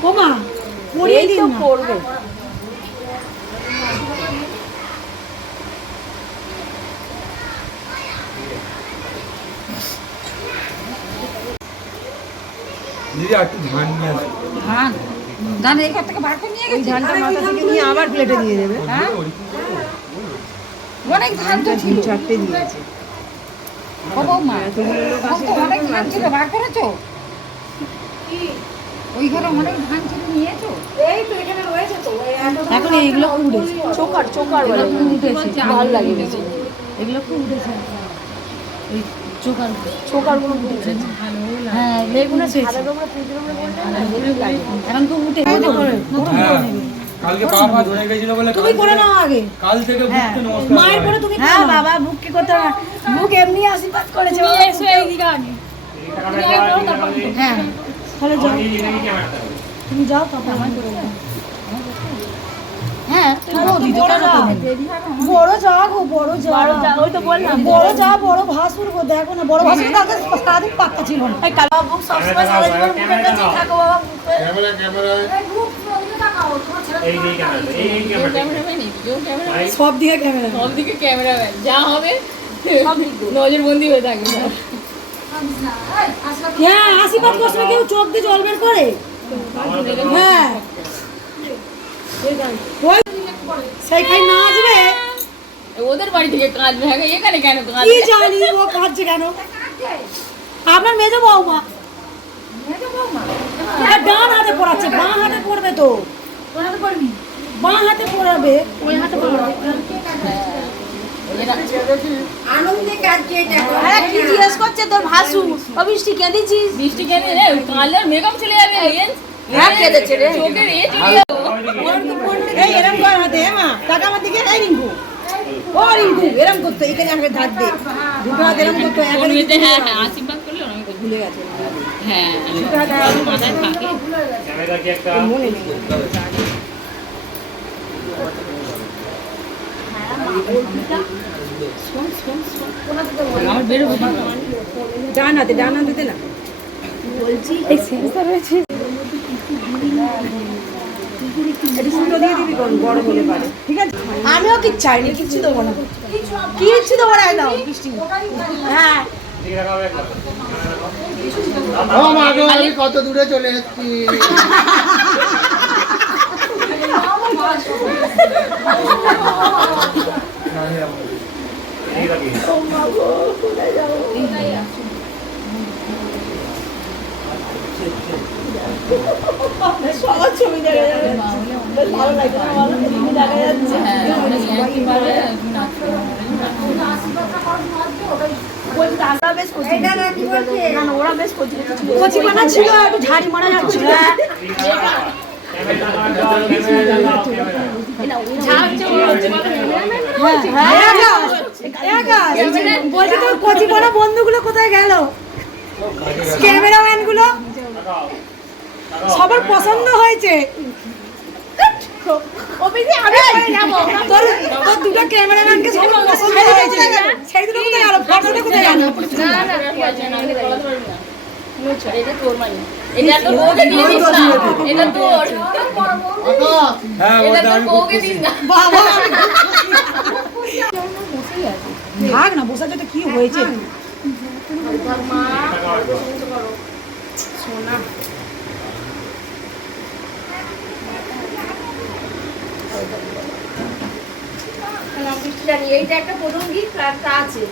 ও মা পড়িয়ে দিন না দিদি আর একটু ধান নিয়ে আসো ধান? ধান এই ঘর থেকে বার করে নিয়ে গেছে? ধানটা মাথা থেকে নিয়ে আবার প্লেটে দিয়ে দেবে। হ্যাঁ অনেক ধান তো ছিল। চারটে দিয়েছে ও বৌমা তখন তো অনেক ধান ছিল বার করেছ? ওই ঘরে অনেক ধান ছিল নিয়েছো? এখন এইগুলো খুব উঠেছে। চোকার চোকার বলে। উঠেছে। ভালো লাগে এগুলো খুব উঠেছে। উঠেছে হ্যাঁ সাদা এখন তো উঠে নতুন হ্যাঁ, কালকে ধরে গেছিল বলে তুমি করে নাও আগে। কাল থেকে হ্যাঁ বুককে নমস্কার মায়ের করে। করে তুমি হ্যাঁ বাবা বুক কি করতে বুক এমনি আশীর্বাদ করেছে বাবা। এসো এইদিকে আগে। হ্যাঁ। তাহলে যাও। তুমি যাও তারপর আমায় করে দাও। হ্যাঁ তুমি বড় যা গো বড় যা ওই তো বললাম। বড় যা বড় ভাসুর গো দেখো না বড় ভাসুর কালকে সারাদিন পাক্কা ছিল না। এই কালো বুক সবসময় সারা জীবন বুকের কাছেই থাকো বাবা ক্যামেরা ক্যামেরা। সব দিকে ক্যামেরা সব দিকে ক্যামেরাম্যান যা হবে নজরবন্দি হয়ে থাকবে হ্যাঁ আশীর্বাদ করছে কেউ চোখ দিয়ে জল বের করে। হ্যাঁ। ওই সেইখানে না আসবে? ওদের বাড়ি থেকে কাঁদবে এখানে কেন কি জানি ও কাঁদছে কেন? আপনার মেজো বৌমা? ডান হাতে পড়াচ্ছে বাঁ হাতে পড়বে তো। বাঁ হাতে পড়াবে। ওই হাতে পড়াবে। জিজ্ঞেস করছে তোর ভাসু? ও বৃষ্টি কেঁদেছিস? বৃষ্টি কেন রে কালের মেকআপ চলে যাবে হ্যাঁ কেঁদেছে রে? চোখের এ চলে যাবে এই এরম কর হাতে মা। টাকা আমার দিকে এই রিঙ্কু। ও রিঙ্কু এরম করতো। এখানে আমাকে ধার দে। দুটো হাত এরম করতো এক হাতে বলবে হ্যাঁ হ্যাঁ আশীর্বাদ করলে আমি ভুলে গেছে। হ্যাঁ মাথায় থাকে। মনে নেই। ডান হাতে ডান হাতে না। বলছি এটা ফুটো দিয়ে দিবি বড় হলে পারে। ঠিক আছে? আমিও কি চাইনি কিচ্ছু দেবো না। কিচ্ছু দেবো না একদম। বৃষ্টি হ্যাঁ কত দূরে চলে এসেছি। সবার ছবি দেখা যাবে ভালো লাগছে না বলো? ছবি দেখা যাচ্ছে। হ্যাঁ অনেক একই ভাবে নাচতে বলছি দাদা বেশ করছিল না না, ওরা বেশ করছিল কিছু বলছে কচি পানা ছিল একটু ঝাড়ি মারা যাচ্ছিল হ্যাঁ, বলছি তোর কচি পানা বন্ধুগুলো কোথায় গেল? ক্যামেরাম্যানগুলো। পছন্দ হয়েছে দুটো ক্যামেরাম্যানকে পছন্দ হয়েছে সেই দুটো কোথায় গেল ফটোটা কোথায় গেল এটা তোর মানে এটা তো বউকে দিয়ে দিস না এটা তোর হ্যাঁ এটা ওটা তো আমি বউকে দিস না বাবা থাক না বসে যেতে কি হয়েছে এইটা একটা গিফট আর আছে।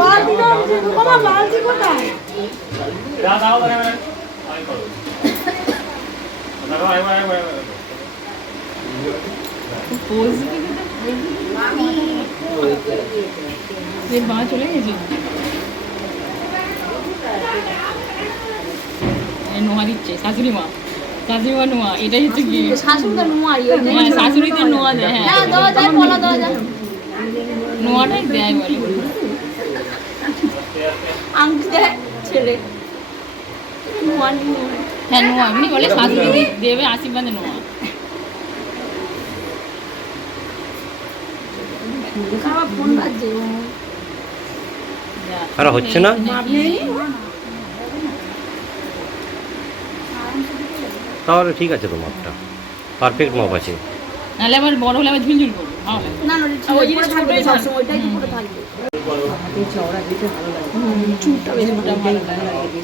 বালতি কোথায় এর মা চলে গেছে। এই নোহা দিচ্ছে শাশুড়ি মা শাশুড়ি বা নোয়া এটাই হচ্ছে কি? শাশুড়ি তো নোয়াই ওই যে- হ্যাঁ শাশুড়িতে নোয়া দেয় হ্যাঁ। হ্যাঁ নোয়াটাই দেয় বলে ছেলে নোয়া নোয়া। হ্যাঁ নোয়া এমনি বলে শাশুড়ি দেবে আশীর্বাদে নোয়া। আর হচ্ছে না? তাহলে ঠিক আছে তোমারটা পারফেক্ট মাপ আছে। নাহলে আবার বড় হলে আমি ঝুলঝুল করব ভালো না না ওই ওই জিনিস জিনিস সবসময় ওইটাই তো পুরো থাকবে চুলটা ভালো লাগে।